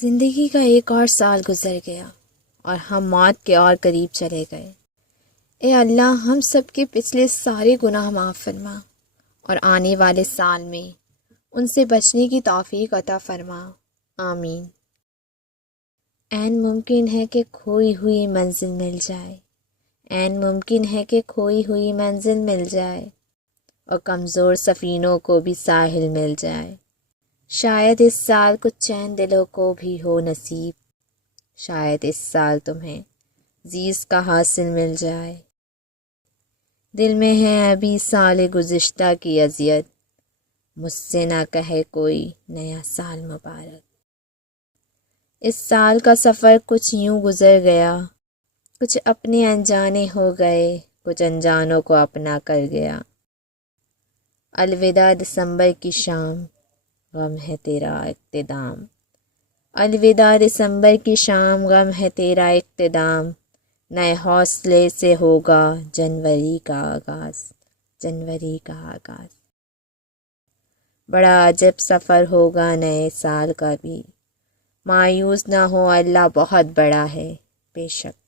زندگی کا ایک اور سال گزر گیا اور ہم موت کے اور قریب چلے گئے۔ اے اللہ، ہم سب کے پچھلے سارے گناہ معاف فرما اور آنے والے سال میں ان سے بچنے کی توفیق عطا فرما، آمین۔ عین ممکن ہے کہ کھوئی ہوئی منزل مل جائے، عین ممکن ہے کہ کھوئی ہوئی منزل مل جائے اور کمزور سفینوں کو بھی ساحل مل جائے۔ شاید اس سال کچھ چین دلوں کو بھی ہو نصیب، شاید اس سال تمہیں زیز کا حاصل مل جائے۔ دل میں ہے ابھی سال گزشتہ کی اذیت، مجھ سے نہ کہے کوئی نیا سال مبارک۔ اس سال کا سفر کچھ یوں گزر گیا، کچھ اپنے انجانے ہو گئے، کچھ انجانوں کو اپنا کر گیا۔ الوداع دسمبر کی شام، غم ہے تیرا اقتدام۔ الوداع دسمبر کی شام، غم ہے تیرا اقتدام۔ نئے حوصلے سے ہوگا جنوری کا آغاز، جنوری کا آغاز۔ بڑا عجب سفر ہوگا نئے سال کا بھی، مایوس نہ ہو اللہ بہت بڑا ہے بے شک۔